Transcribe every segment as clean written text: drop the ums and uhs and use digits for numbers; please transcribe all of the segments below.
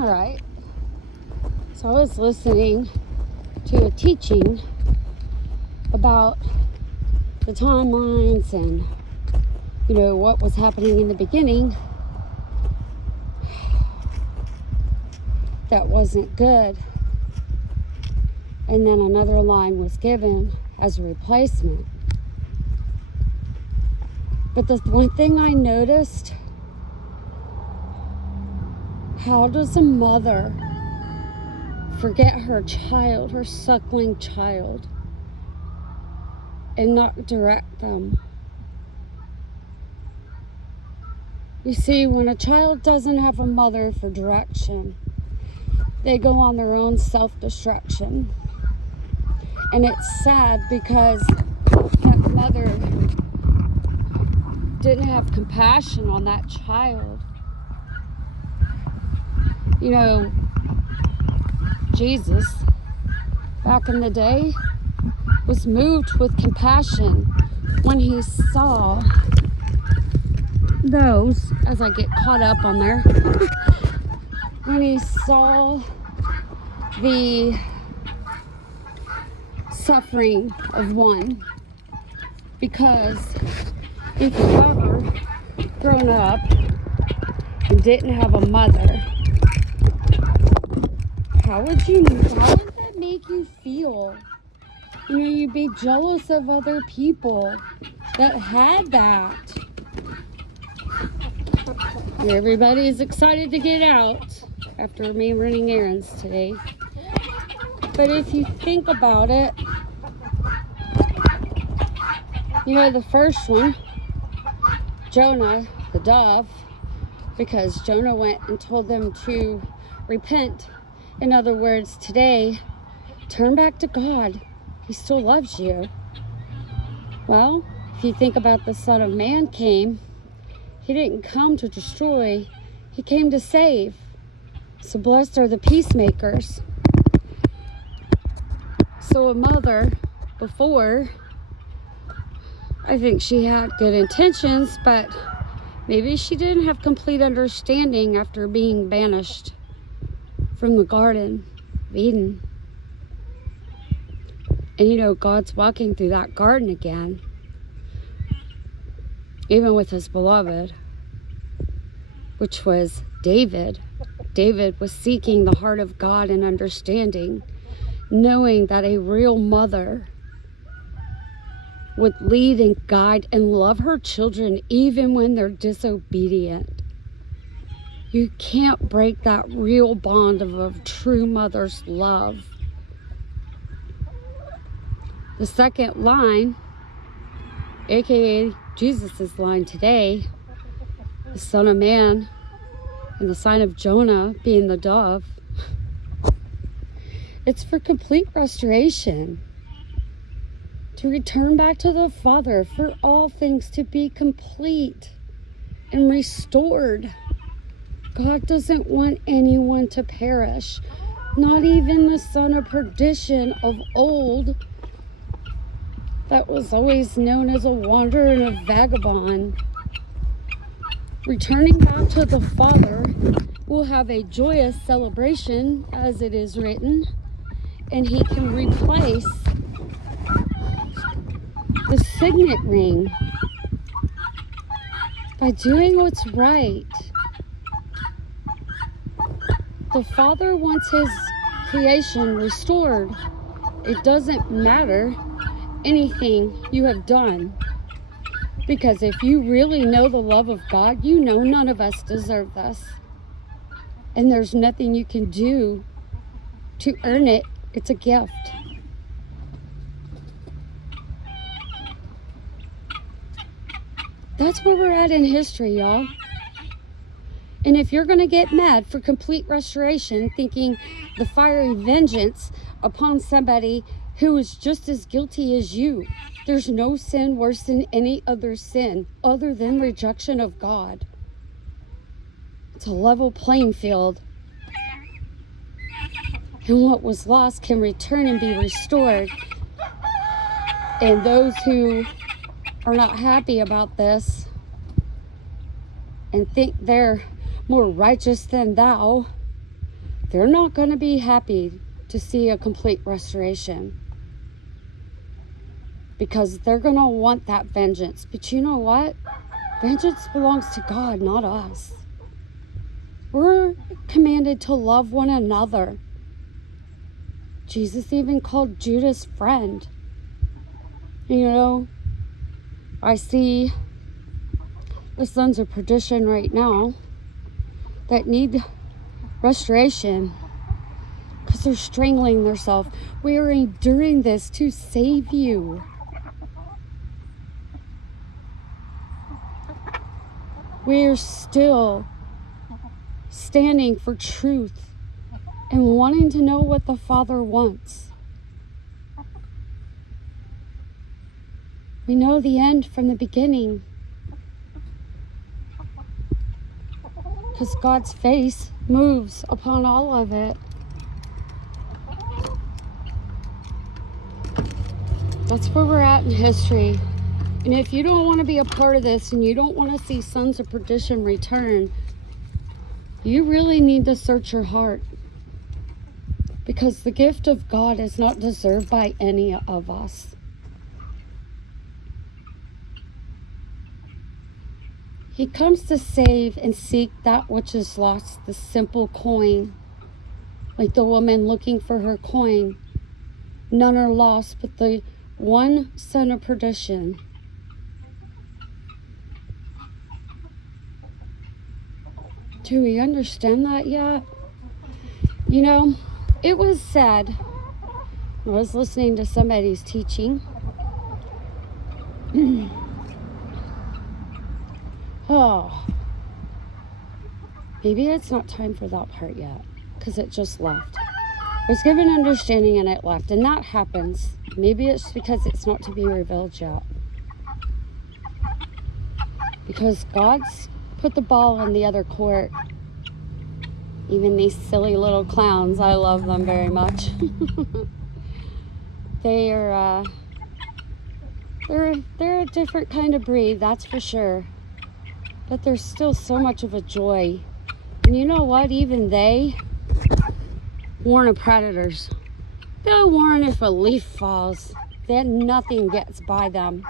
All right. So I was listening to a teaching about the timelines and, what was happening in the beginning that wasn't good. And then another line was given as a replacement. But the one thing I noticed, how does a mother forget her child, her suckling child, and not direct them? You see, when a child doesn't have a mother for direction, they go on their own self-destruction. And it's sad because that mother didn't have compassion on that child. Jesus, back in the day, was moved with compassion when he saw those, as I get caught up on there, when he saw the suffering of one. Because if you ever grown up and didn't have a mother, how would that make you feel? You'd be jealous of other people that had that. Everybody's excited to get out after me running errands today. But if you think about it, the first one, Jonah, the dove, because Jonah went and told them to repent. In other words, today, turn back to God. He still loves you. Well, if you think about the Son of Man came, he didn't come to destroy, he came to save. So blessed are the peacemakers. So a mother, before, I think she had good intentions, but maybe she didn't have complete understanding after being banished from the Garden of Eden. And God's walking through that garden again, even with his beloved, which was David. David was seeking the heart of God and understanding, knowing that a real mother would lead and guide and love her children even when they're disobedient. You can't break that real bond of a true mother's love. The second line, aka Jesus' line today, the Son of Man and the sign of Jonah being the dove, it's for complete restoration. To return back to the Father, for all things to be complete and restored. God doesn't want anyone to perish, not even the son of perdition of old that was always known as a wanderer and a vagabond. Returning back to the Father will have a joyous celebration, as it is written, and he can replace the signet ring by doing what's right. The Father wants his creation restored. It doesn't matter anything you have done, because if you really know the love of God, none of us deserve this, and there's nothing you can do to earn it. It's a gift. That's where we're at in history, y'all. And if you're going to get mad for complete restoration, thinking the fiery vengeance upon somebody who is just as guilty as you, there's no sin worse than any other sin other than rejection of God. It's a level playing field. And what was lost can return and be restored. And those who are not happy about this and think they're more righteous than thou, they're not going to be happy to see a complete restoration, because they're going to want that vengeance. But you know what? Vengeance belongs to God, not us. We're commanded to love one another. Jesus even called Judas friend. You know, I see the sons of perdition right now that need restoration because they're strangling themselves. We are enduring this to save you. We're still standing for truth and wanting to know what the Father wants. We know the end from the beginning, because God's face moves upon all of it. That's where we're at in history. And if you don't want to be a part of this and you don't want to see sons of perdition return, you really need to search your heart, because the gift of God is not deserved by any of us. He comes to save and seek that which is lost, the simple coin. Like the woman looking for her coin. None are lost but the one son of perdition. Do we understand that yet? You know, it was said, I was listening to somebody's teaching. Oh, maybe it's not time for that part yet, because it just left. I was given understanding and it left, and that happens. Maybe it's because it's not to be revealed yet. Because God's put the ball in the other court. Even these silly little clowns, I love them very much. They're a different kind of breed, that's for sure. But there's still so much of a joy. And you know what? Even they warn of predators. They'll warn if a leaf falls. Then nothing gets by them.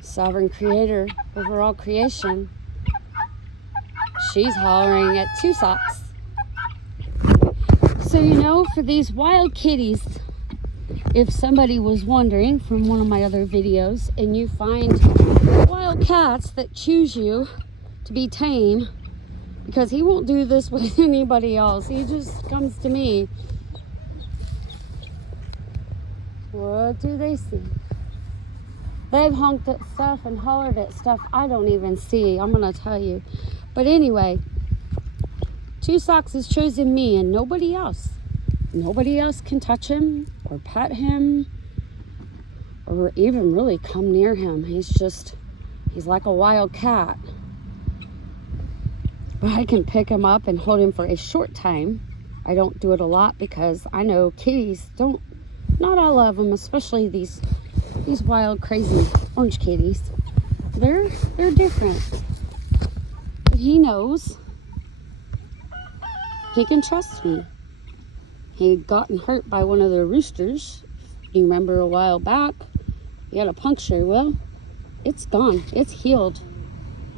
Sovereign creator over all creation. She's hollering at 2 socks. So, you know, for these wild kitties, if somebody was wondering from one of my other videos, and you find wild cats that choose you to be tame, because he won't do this with anybody else, he just comes to me. What do they see? They've honked at stuff and hollered at stuff I don't even see, I'm gonna tell you. But anyway, 2 socks has chosen me and nobody else. Nobody else can touch him or pet him or even really come near him. He's like a wild cat. But I can pick him up and hold him for a short time. I don't do it a lot because I know kitties don't, not all of them, especially these wild, crazy orange kitties. They're different. But he knows. He can trust me. He had gotten hurt by one of the roosters. You remember a while back? He had a puncture. Well, it's gone. It's healed.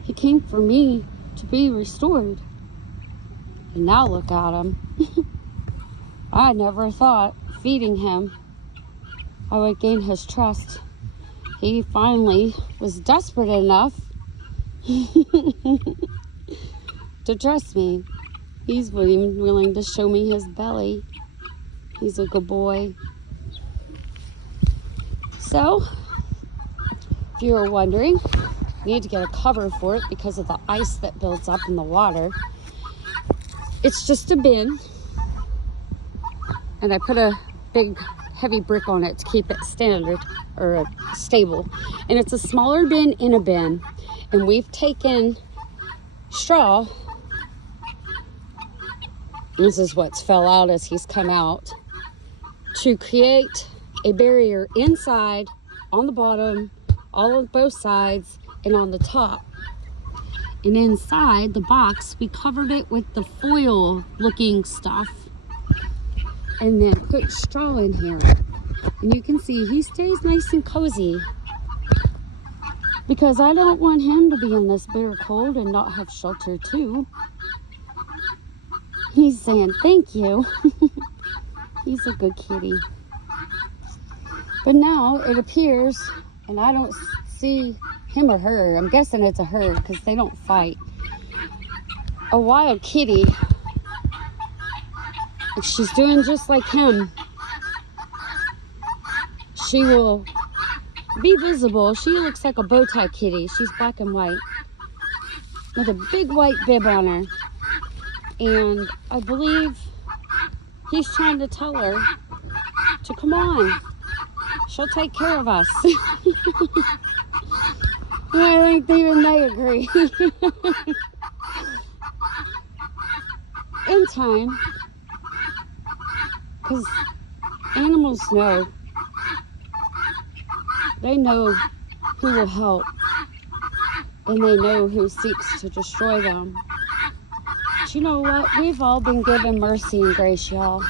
He came for me to be restored. And now look at him. I never thought feeding him I would gain his trust. He finally was desperate enough to trust me. He's even willing to show me his belly. He's a good boy. So, if you were wondering, you need to get a cover for it because of the ice that builds up in the water. It's just a bin, and I put a big heavy brick on it to keep it standard or stable. And it's a smaller bin in a bin, and we've taken straw. This is what's fell out as he's come out, to create a barrier inside, on the bottom, all on both sides, and on the top. And inside the box, we covered it with the foil looking stuff and then put straw in here. And you can see he stays nice and cozy because I don't want him to be in this bitter cold and not have shelter too. He's saying thank you. He's a good kitty. But now it appears, and I don't see him or her, I'm guessing it's a her because they don't fight. A wild kitty, she's doing just like him. She will be visible. She looks like a bow tie kitty. She's black and white with a big white bib on her. And I believe he's trying to tell her to come on. She'll take care of us. And I think even they agree. In time, because animals know. They know who will help. And they know who seeks to destroy them. But you know what? We've all been given mercy and grace, y'all.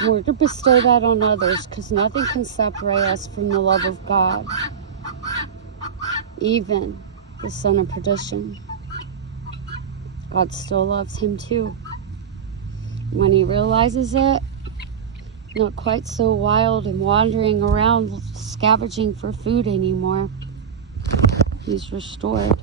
And we're to bestow that on others because nothing can separate us from the love of God. Even the son of perdition. God still loves him too. When he realizes it, not quite so wild and wandering around scavenging for food anymore. He's restored.